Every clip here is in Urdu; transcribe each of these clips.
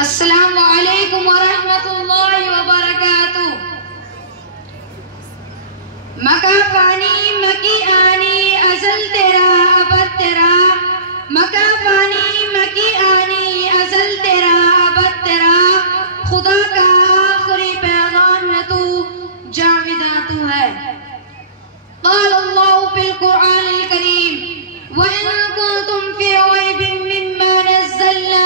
السلام علیکم ورحمۃ اللہ وبرکاتہ۔ مکہ فانی مکی آنی ازل تیرا ابد تیرا، مکہ فانی مکی آنی ازل تیرا ابد تیرا، خدا کا آخری پیغام ہے تو، جاویداں تو ہے۔ قال اللہ فی القرآن الکریم وَإِن كُنتُمْ فِي رَيْبٍ مِّمَّا نَزَّلْنَا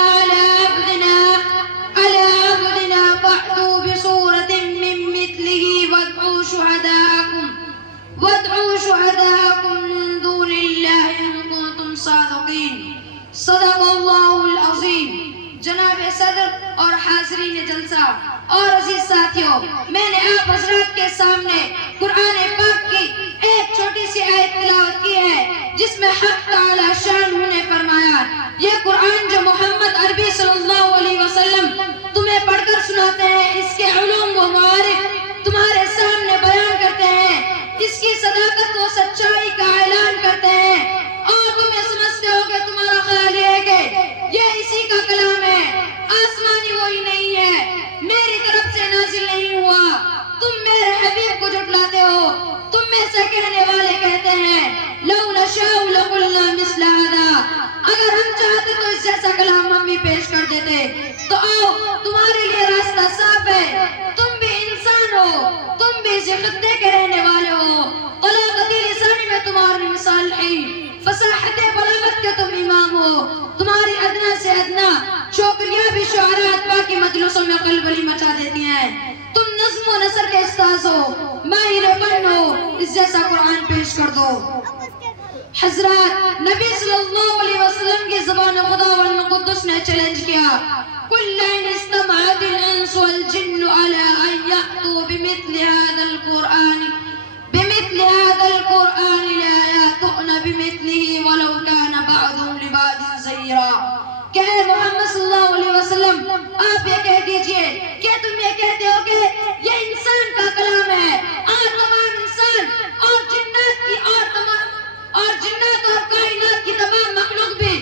عَلَىٰ عَبْدِنَا فَأْتُوا بِسُورَةٍ مِّن مِّثْلِهِ وَادْعُوا شُهَدَاءَكُم مِّن دُونِ اللَّهِ إِن كُنتُمْ صَادِقِينَ۔ صدق اللہ العظیم۔ جناب صدر اور حاضرین جلسہ اور عزیز ساتھیوں، میں نے آپ حضرات کے سامنے قرآن پاک کی ایک چھوٹی سی آیت تلاوت کی ہے جس میں حق تعالی شانہ نے فرمایا، یہ قرآن جو محمد عربی صلی اللہ علیہ وسلم تمہیں پڑھ کر سناتے ہیں، اس کے علوم و معارف تمہارے سامنے بیان کرتے ہیں، اس کی صداقت و سچائی کا اعلان کرتے ہیں، اور تم یہ سمجھتے ہو کہ تمہارا خیال یہ ہے کہ یہ اسی کا کلام ہے، آسمانی وہی نہیں ہے، میری طرف سے نازل نہیں ہوا، تم میرے حبیب کو جھٹلاتے ہو۔ تم میں سے کہنے والے کہتے ہیں لو نشاء لقلنا مثل هذا، اگر ہم چاہتے تو اس جیسا کلام ہم بھی پیش کر دیتے۔ تو آؤ، تمہارے لیے راستہ صاف ہے، تم بھی انسان ہو، تم بھی اسی خطے کے رہنے والے ہو، طلاقت لسانی میں تمہاری مثال نہیں، فصاحت بلاغت کے تم امام ہو، تمہاری ادنا سے ادنا چوکریاں بھی شعراء اتباع کی مجلسوں میں قلبلی مچا دیتی ہیں، تم نظم و نثر کے استاذ ہو، ماہر فن ہو، اس جیسا قرآن پیش کر دو۔ حضرات نبی صلی اللہ علیہ وسلم کی زبان خدا والقدس نے چیلنج کیا، قُلْ لَئِنِ اسْتَمَعَتِ الْإِنسُ وَالْجِنُّ عَلَىٰ أَن يَأْتُوا بِمِثْلِ هَٰذَا الْقُرْآنِ لَا يَأْتُونَ بِمِثْلِهِ وَلَوْ كَانَ بَعْضُهُمْ لِبَعْضٍ ظَهِيرًا۔ کہ اے محمد صلی اللہ علیہ وسلم آپ یہ کہہ دیجئے کہ تم یہ کہتے ہو کہ یہ انسان کا کلام ہے، اور تمام انسان اور جنات اور کائنات کی تمام مخلوق بھی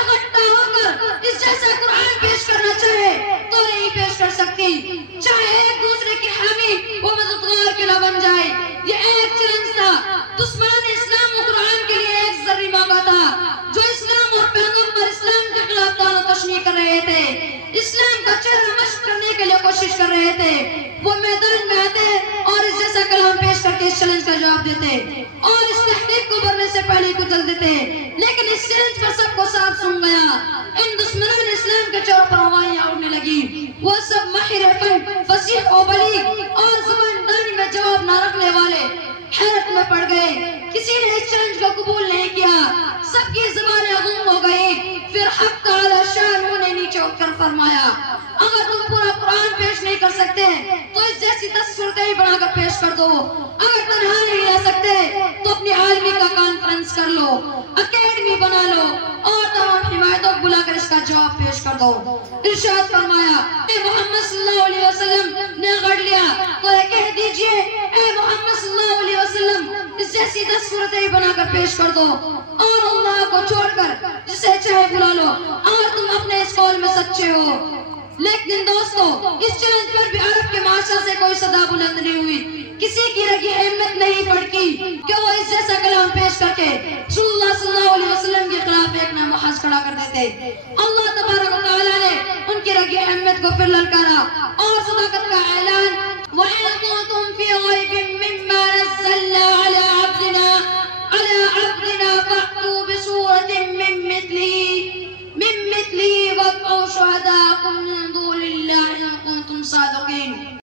اکٹھا ہو کر اس جیسا قرآن پیش کرنا چاہے تو نہیں پیش کر سکتی، چاہے ایک دوسرے کی حامی و مددگار کیوں نہ بن جائے۔ یہ ایک چیلنج تھا، دشمنان اسلام و قرآن کے لیے ایک ذری موقع تھا، جو اسلام اور پیغمبر اسلام کے خلاف دان و تشنیع کر رہے تھے، اسلام کا چہرہ مشق کرنے کے لیے کوشش کر رہے تھے، وہ میدان میں آتے اور اس جیسا کلام پیش کر کے اس چیلنج کا جواب دیتے اور اس تحقیق کو بڑھنے سے پہلے کچل دیتے، لیکن اس چیلنج پر سب کو صاف سن گیا، ان دشمنان اسلام کے چہروں پر ہوائیاں اڑنے لگی، وہ سب ماہر فن، فصیح و بلیغ اور زبان دانی میں جواب نہ رکھنے والے حیرت میں پڑ گئے، کسی نے اس چیلنج کو قبول نہیں کیا، سب کی زبانیں غم ہو گئی۔ پھر حق تعالی شانہ نے نیچے اٹھ کر فرمایا، اگر تم پورا قرآن پیش نہیں کر سکتے تو اس جیسی 10 صورتیں ہی بنا کر پیش کر دو، اگر تنہا نہیں رہ سکتے تو اپنی عالمی کا کانفرنس کر لو، اکیڈمی بنا لو اور تمام حمایتوں کو بلا کر اس کا جواب پیش کر دو۔ ارشاد فرمایا، اے محمد صلی اللہ علیہ وسلم نے گڑھ لیا تو یہ کہہ دیجئے اے محمد صلی اللہ علیہ وسلم اس جیسی 10 صورتیں ہی بنا کر پیش کر دو، اور اللہ کو چھوڑ کر جسے چاہے بلا لو، اگر تم اپنے اس قول میں سچے ہو۔ لیکن دوستو، اس چیلنج پر بھی عرب کے معاشرہ سے کوئی صدا بلند نہیں ہوئی، کسی کی رگی ہمت نہیں پڑکی کہ وہ اس جیسا کلام پیش کر کے رسول اللہ صلی اللہ علیہ وسلم کے خلاف ایک نہ محاذ کھڑا کر دیتے۔ اللہ تبارک و تعالیٰ نے ان کی رگی ہمت کو پھر للکارا اور صداقت کا اعلان، وَإِن كُنتُمْ فِي رَيْبٍ مِّمَّا نَزَّلْنَا عَلَىٰ عَبْدِنَا فَأْتُوا بِسُورَةٍ مِّن مِّثْلِهِ وَادْعُوا شُهَدَاءَكُم مِّن دُونِ اللَّهِ إِن كُنتُمْ صَادِقِينَ۔